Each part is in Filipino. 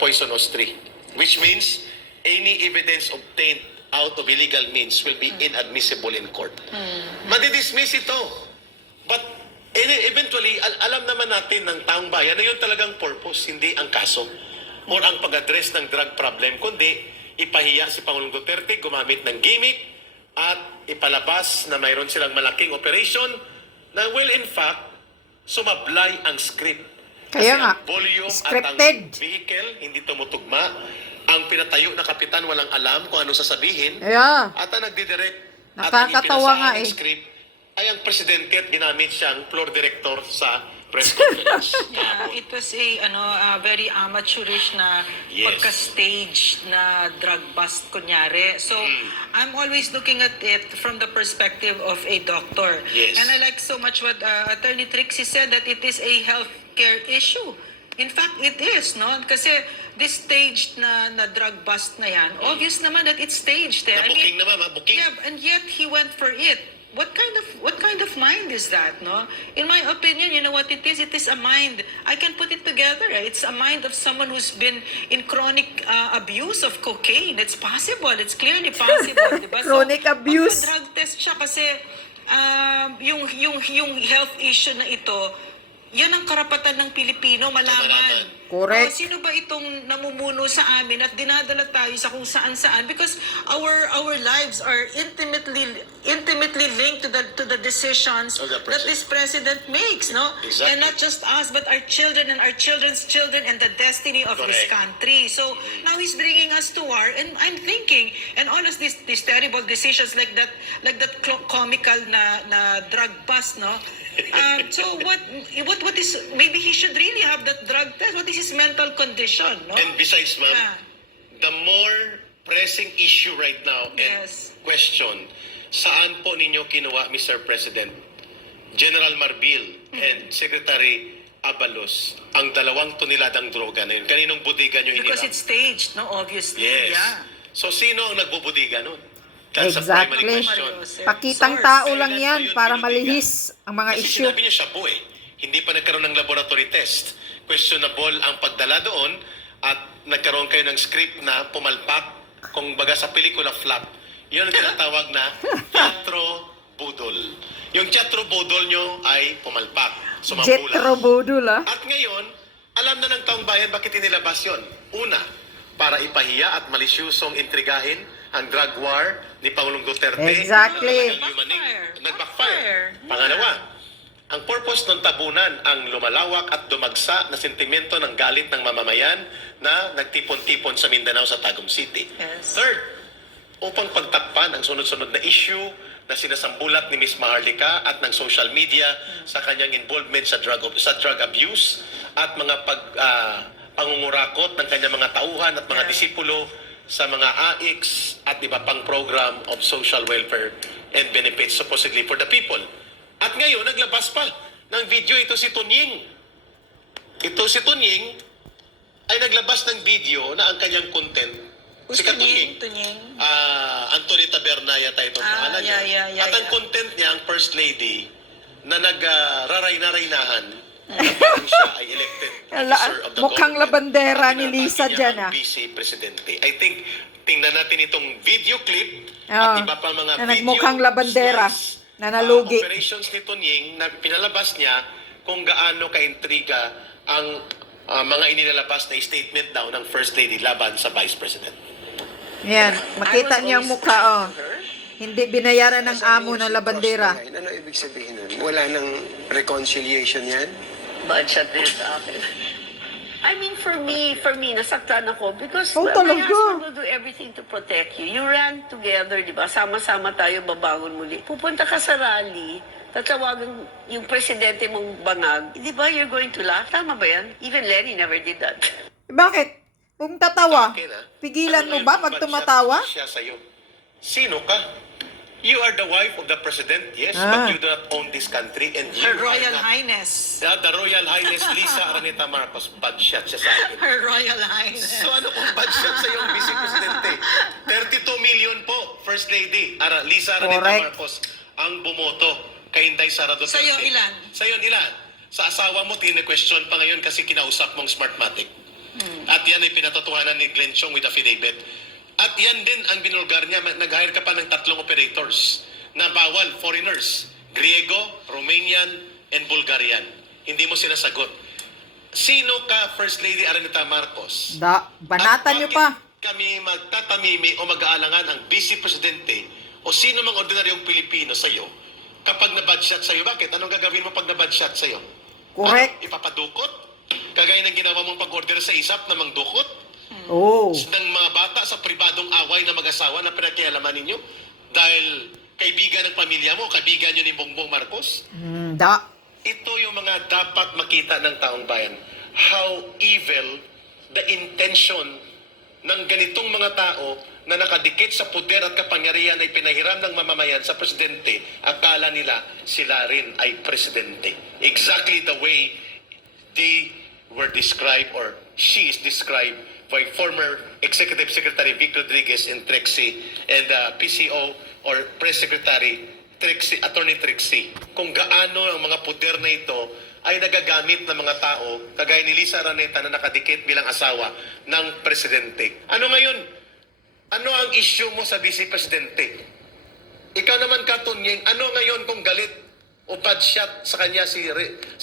poisonous tree, which means any evidence obtained out of illegal means will be inadmissible in court. Madidismiss ito. But eventually, alam naman natin ng taong bayan na yun talagang purpose, hindi ang kaso or ang pag-address ng drug problem, kundi ipahiya si Pangulong Duterte, gumamit ng gimmick at ipalabas na mayroon silang malaking operation na will in fact sumablay ang script. Kaya Kasi nga, ang volume scripted. at ang vehicle hindi tumutugma. Ang pinatayo na kapitan walang alam kung ano sasabihin. Yeah. At ang nagdidirect at Nakakatawa nga ang eh. script ay ang presidente at ginamit siyang floor director sa press conference. Yeah, it was a very amateurish na Yes. pagka-stage na drug bust kunyari. So, I'm always looking at it from the perspective of a doctor. Yes. And I like so much what Attorney Trixie said, that it is a healthcare issue. In fact, it is, no? Kasi this staged na drug bust na yan, obvious naman that it's staged. Na-booking naman, booking. Yeah, and yet he went for it. What kind of mind is that, no? In my opinion, you know what it is? It is a mind. I can put it together. It's a mind of someone who's been in chronic abuse of cocaine. It's possible. It's clearly possible, di ba? Chronic abuse. Drug test siya kasi yung health issue na ito, yan ang karapatan ng Pilipino malaman. Correct. Sino ba itong namumuno sa amin at dinadala tayo sa kung saan-saan? Because our lives are intimately linked to the decisions Of the that this president makes, no? Exactly. And not just us, but our children and our children's children and the destiny of this Correct. country. So now he's bringing us to war, and I'm thinking, and all of these terrible decisions like that comical na drug bust, no? So what is, maybe he should really have that drug test. What is his mental condition, no? And besides, ma'am, Yeah. the more pressing issue right now and Yes. question, saan po ninyo kinuha, Mr. President, General Marbil and Secretary Abalos, ang 2 toneladang droga na yun? Kaninong budiga nyo Because hiniram? it's staged, no? Obviously, Yes. yeah. So, sino ang nagbubudiga nun? That's a Exactly. primary question. Pakitang Source. tao lang Kailan yan pa yun para binibigyan? malihis ang mga Kasi issue. sinabi niyo siya po hindi pa nagkaroon ng laboratory test. Questionable ang pagdala doon at nagkaroon kayo ng script na pumalpak, kung baga sa pelikula flop. Yun ang tinatawag na teatro budol. Yung teatro budol nyo ay pumalpak, Jetro sumambulan. Budul, ah. At ngayon, alam na ng taong bayan bakit inilabas yun. Una, para ipahiya at malisyusong intrigahin ang drug war ni Pangulong Duterte. Exactly. Nag-backfire. Pangalawa, ang purpose ng tabunan ang lumalawak at dumagsa na sentimento ng galit ng mamamayan na nagtipon-tipon sa Mindanao sa Tagum City. Yes. Third, upang pagtakpan ang sunod-sunod na issue na sinasambulat ni Ms. Maharlika at ng social media sa kanyang involvement sa drug abuse at mga pangungurakot ng kanyang mga tauhan at mga disipulo sa mga AICs at iba pang program of social welfare and benefits supposedly for the people. At ngayon, naglabas pa ng video ito si Tunying. Ito si Tunying ay naglabas ng video na ang kanyang content. Si Katunying. Anthony Taberna yata itong pangalan niya. Yeah, At ang content niya, ang First Lady, na nagraray-naraynahan na parang siya ay elected officer of the Mukhang government. labandera At ni tinatake Lisa niya dyan, ang ah. vice presidente. I think, tingnan natin itong video clip Oo. at iba pa mga Na video nagmukhang labandera slides, na nalugi. operations ni Tunying na pinalabas niya kung gaano ka-intriga ang mga inilalabas na statement daw ng First Lady laban sa Vice President. Yan, makita niyo ang mukha, oh. Hindi binayaran ng amo ng labandera. Ano ibig sabihin nun? Wala nang reconciliation yan? Budget din sa akin. I mean, for me, nasaktan ako because Oh, my talaga? husband will do everything to protect you. You ran together, di ba? Sama-sama tayo babangon muli. Pupunta ka sa rally, tatawagan yung presidente mong bangag. Di ba, you're going to laugh? Tama ba yan? Even Lenny never did that. Bakit? Kung tatawa, Akin, ah. pigilan Ano mo ba yung pag bad tumatawa? shot siya sa'yo? Sino ka? You are the wife of the president, yes, Ah. but you do not own this country and you Her are Royal not. Highness. The Royal Highness Lisa Araneta Marcos, bad shot siya sa akin. Her Royal Highness. So ano kung bad shot sa iyong vice presidente? 32 million po, First Lady Lisa Araneta Correct. Marcos ang bumoto kay Inday Sara Duterte. Sa'yo ilan? Sa'yo ilan? Sa asawa mo, tine-question pa ngayon kasi kinausap mong Smartmatic. At yan ay pinatotohanan ni Glenn Chong with affidavit. At yan din ang binulgar niya. Nag-hire ka pa ng 3 operators na bawal, foreigners. Griego, Romanian, and Bulgarian. Hindi mo sinasagot. Sino ka, First Lady Araneta Marcos? Banatan nyo At pa. bakit kami magtatamimi o mag-aalangan ang Vice Presidente o sino mang ordinaryong Pilipino sa'yo kapag na-bad shot sa'yo? Bakit? Anong gagawin mo pag na-bad shot sa'yo? Correct. Ano, ipapadukot? Kagaya ng ginawa mong pag-order sa ISAP na mangdukot? Oh. Ng mga bata sa pribadong away na mag-asawa na pinakialaman ninyo? Dahil kaibigan ng pamilya mo, kaibigan nyo ni Bongbong Marcos? Ito yung mga dapat makita ng taong bayan. How evil the intention ng ganitong mga tao na nakadikit sa puder at kapangyarihan ay pinahiram ng mamamayan sa presidente, akala nila sila rin ay presidente. Exactly the way they were described or she is described by former Executive Secretary Vic Rodriguez in Trixie and PCO or Press Secretary Trixie, Attorney Trixie. Kung gaano ang mga puder na ito ay nagagamit ng mga tao kagaya ni Lisa Araneta na nakadikit bilang asawa ng presidente. Ano ngayon? Ano ang issue mo sa Vice Presidente? Ikaw naman, Katunyeng, ano ngayon kung galit o bad shot sa kanya si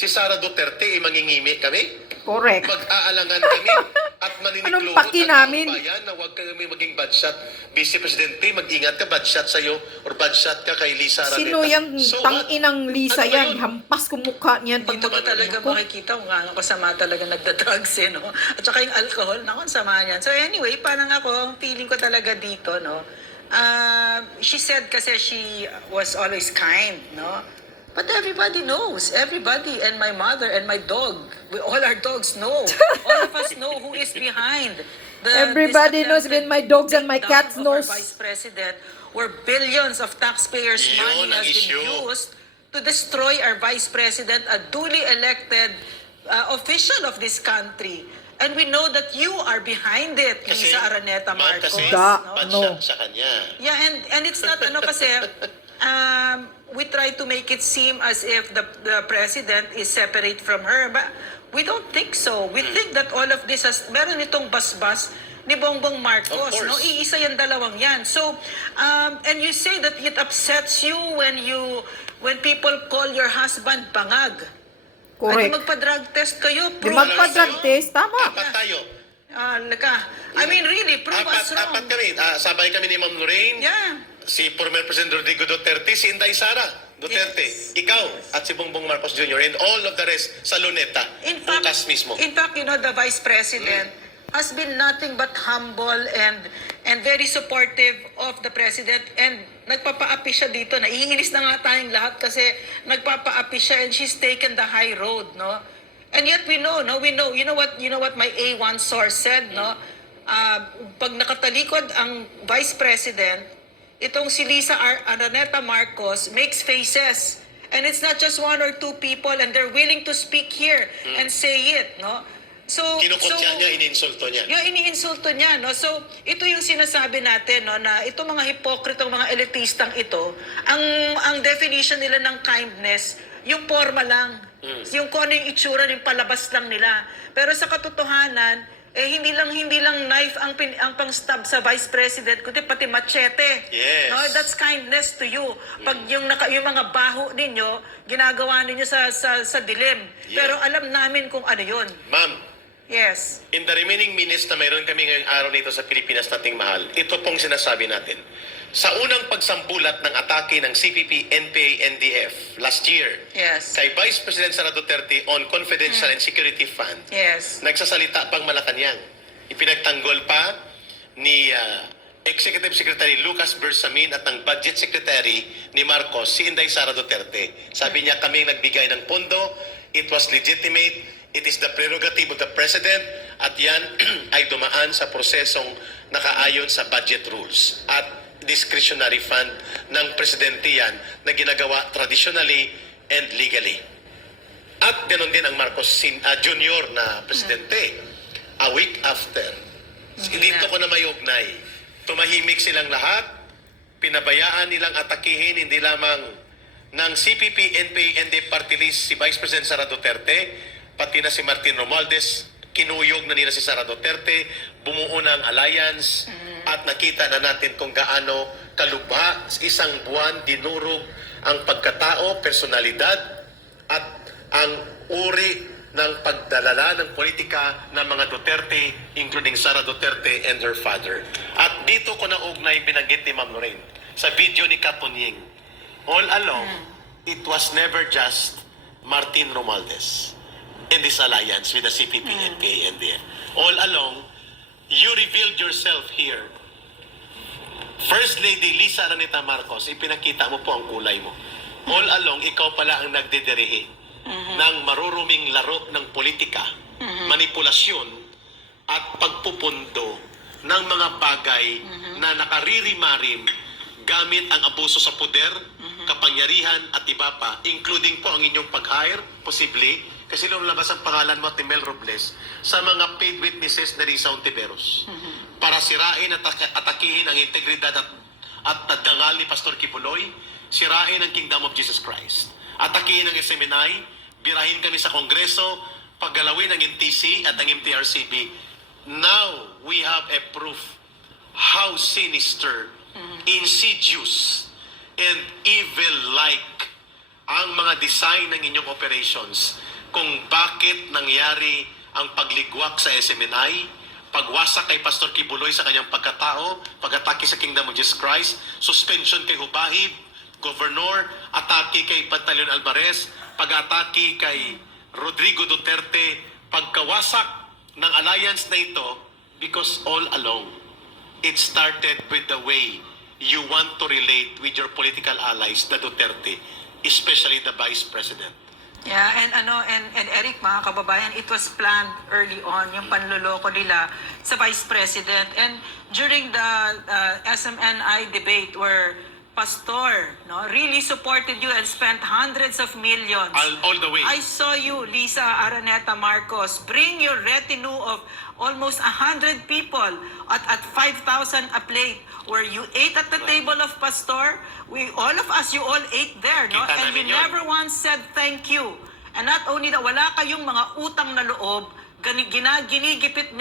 Sara Duterte, mangingimi kami? Correct. Mag-aalangan kami at Anong maniniklubot paki ang namin? taong bayan na huwag kami maging bad shot. Vice Presidente, mag-ingat ka, bad shot sa'yo or bad shot ka kay Lisa Araneta. Sino yung So what? tanginang Lisa Ano yan? ngayon? Hampas ko mukha niyan. Dito ba talaga makikita kung ano kasama talaga nagda-drugs no? At saka yung alcohol, naku, ang sama niyan. So anyway, parang ako, ang feeling ko talaga dito, no? She said kasi she was always kind, no? But everybody knows. Everybody and my mother and my dog, all our dogs know. All of us know who is behind. Everybody knows, even my dogs and my breakdown cats of knows. our Vice President, where billions of taxpayers' Yun money ang has been issue. used to destroy our Vice President, a duly elected official of this country. And we know that you are behind it, Kasi, Lisa Araneta ma'am, Marcos. kasi Da, bad no. shot sa kanya. Yeah, and it's not ano kasi we try to make it seem as if the president is separate from her, but we don't think so. We think that all of this has meron itong basbas ni Bongbong Marcos, Of course. no? Iisa yung dalawang yan. So, and you say that it upsets you when people call your husband bangag. Ay, Correct. magpa-drug test kayo. Di Prove magpa-drug test, tama. Apat tayo. I mean, really, prove us wrong. Apat kami. Sabay kami ni Ma'am Lorraine, Yeah. si former President Rodrigo Duterte, si Inday Sara Duterte, Yes. ikaw, at si Bongbong Marcos Jr. and all of the rest sa Luneta, bukas mismo. In fact, you know, the Vice President has been nothing but humble and very supportive of the President, and nagpapaapi siya dito. Naiinis na nga tayong lahat kasi nagpapaapi siya and she's taken the high road, no? And yet we know, no? You know what my A1 source said, no? Pag nakatalikod ang Vice President, itong si Lisa Araneta Marcos makes faces. And it's not just one or two people, and they're willing to speak here and say it, no? So, Kinukutya niya, iniinsulto niya. yung iniinsulto niya, no? So, ito yung sinasabi natin, no, na itong mga hipokritong mga elitistang ito, ang definition nila ng kindness, yung forma lang. Yung kung ano yung itsura, yung palabas lang nila. Pero sa katotohanan, hindi lang knife ang pang-stab sa Vice President, kundi pati machete. Yes. No, that's kindness to you. Pag yung mga baho ninyo, ginagawa ninyo sa dilim. Yeah. Pero alam namin kung ano yun. Ma'am, Yes. in the remaining minutes na mayroon kami ngayong araw dito sa Pilipinas nating mahal, ito pong sinasabi natin. Sa unang pagsambulat ng atake ng CPP, NPA, NDF last year, Yes. kay Vice President Sara Duterte on confidential and security fund, Yes. nagsasalita pang Malacanang. Ipinagtanggol pa ni Executive Secretary Lucas Bersamin at ng Budget Secretary ni Marcos, si Inday Sara Duterte. Sabi niya, kami nagbigay ng pondo, it was legitimate, it is the prerogative of the President, at yan ay dumaan sa prosesong nakaayon sa budget rules. At discretionary fund ng Presidente yan na ginagawa traditionally and legally. At ganoon din ang Marcos Jr. na Presidente. A week after, dito ko na may ugnay. Tumahimik silang lahat, pinabayaan nilang atakihin hindi lamang ng CPP, NPA, ND party list si Vice President Sara Duterte, pati na si Martin Romualdez, kinuyog na nila si Sara Duterte, bumuo ng alliance, at nakita na natin kung gaano kalubha sa isang buwan dinurog ang pagkatao, personalidad, at ang uri ng pagdalala ng politika ng mga Duterte, including Sara Duterte and her father. At dito ko naugnay binanggit ni Ma'am Lorraine sa video ni Kapunying. All along, it was never just Martin Romualdez in this alliance with the CPP, NP, NDF. All along, you revealed yourself here. First Lady Lisa Araneta Marcos, ipinakita mo po ang kulay mo. All along, ikaw pala ang nagdidirihi ng maruruming laro ng politika, manipulasyon, at pagpupundo ng mga bagay na nakaririmarim gamit ang abuso sa poder, kapangyarihan at iba pa, including po ang inyong pag-hire, posible, kasi lumabas ang pangalan mo at ni Mel Robles sa mga paid witnesses na Risa Ontiveros para sirain at atakihin ang integridad at dangal ni Pastor Kibuloy, sirain ang Kingdom of Jesus Christ, atakihin ang SMNI, birahin kami sa Kongreso, paggalawin ang NTC at ang MTRCB. Now, we have a proof how sinister, insidious, and evil-like ang mga design ng inyong operations, kung bakit nangyari ang pagligwak sa SMNI, pagwasak kay Pastor Kibuloy sa kanyang pagkatao, pag-atake sa Kingdom of Jesus Christ, suspension kay Hubahib, Governor, atake kay Pantaleon Alvarez, pag-atake kay Rodrigo Duterte, pagkawasak ng alliance na ito, because all along, it started with the way you want to relate with your political allies, the Duterte, especially the Vice President. Yeah, and Eric, mga kababayan, it was planned early on, yung panloloko nila sa Vice President. And during the SMNI debate where Pastor really supported you and spent hundreds of millions. All the way. I saw you, Lisa Araneta Marcos, bring your retinue of almost 100 people at 5,000 a plate, where you ate at the table of Pastor. All of us, you all ate there, no? Kita And you namin yun. never once said thank you. And not only that, wala kayong mga utang na loob, ginigipit nyo